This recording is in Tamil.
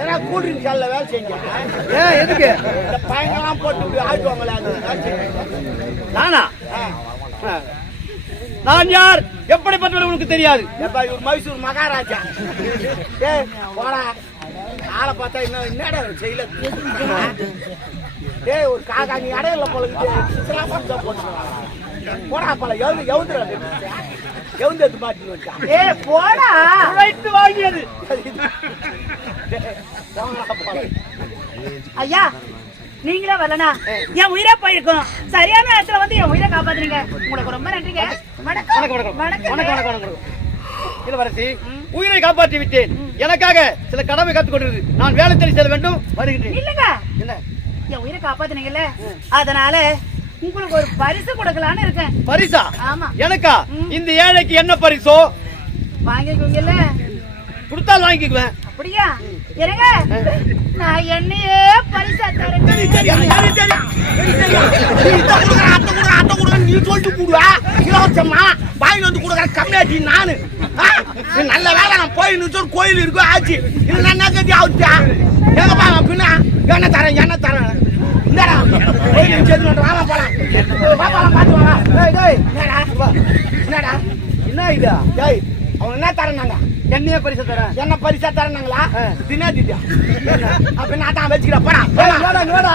ஏன்னா கூல்ட்ரிங்க் சால்ல வேலை செஞ்சேன். ஏன் எதுக்கு இந்த பையங்கெல்லாம் போட்டு இப்படி ஆடுவாங்களே அது வேலை செஞ்சேன். நானா? நான் யார் எப்படிப்பட்டவன் உனக்கு தெரியாது. எப்பா இவர் மைசூர் மகாராஜா. டேய் போடா, ஆளை பார்த்தா இன்னும் என்னடா செய்யல. டேய் ஒரு காக்கா நீ அடையில போல போடா போல எவுந்துரு எடுத்து மாட்டின்னு வச்சா. ஏ போடா உழைத்து வாங்கியது. ஐயா நீங்களே வரலனா என் உயிரே போயிருக்கும். சரியான நேரத்துல வந்து என் உயிரை காப்பாத்துறீங்க. உங்களுக்கு ரொம்ப நன்றிங்க. இளவரசி, உயிரை காப்பாற்றி விட்டேன். எனக்காக சில கடமை கற்றுக் கொண்டிருக்கு. நான் வேலை தேடி செல்ல வேண்டும். வருகின்றேன். இல்லங்க, என்ன என் உயிரை காப்பாத்துனீங்கல்ல, அதனால உங்களுக்கு ஒரு பரிசு கொடுக்கலான்னு இருக்கேன். பரிசா? ஆமா. எனக்கா? இந்த ஏழைக்கு என்ன பரிசோ? வாங்கிக்குவீங்கல்ல? கொடுத்தால் வாங்கிக்குவேன். அப்படியா? இருங்க, நான் என்னையே பரிசா தரேன். நீ சொல்லிட்டு கூடுவா இலவசமா வாங்கி வந்து கொடுக்குற கம்மியாச்சு. நானு நல்ல வேலை நான் போய் கோயில் இருக்கும் ஆச்சு. இல்லை என்ன கட்டி ஆகுச்சா எங்க பாங்க பின்னா என்ன தரேன் இந்தாடா கோயில் சேர்த்து வாங்க போலாம் பார்த்து வாங்க. என்னடா என்ன இதா? டேய் அவங்க என்ன தரேன்னாங்க? என்னைய பரிசா தரேன். என்ன பரிசா தரேன்னாங்களா? தினா திட்டியா அப்ப நான் தான் வச்சுக்கிறேன். போடா வேடா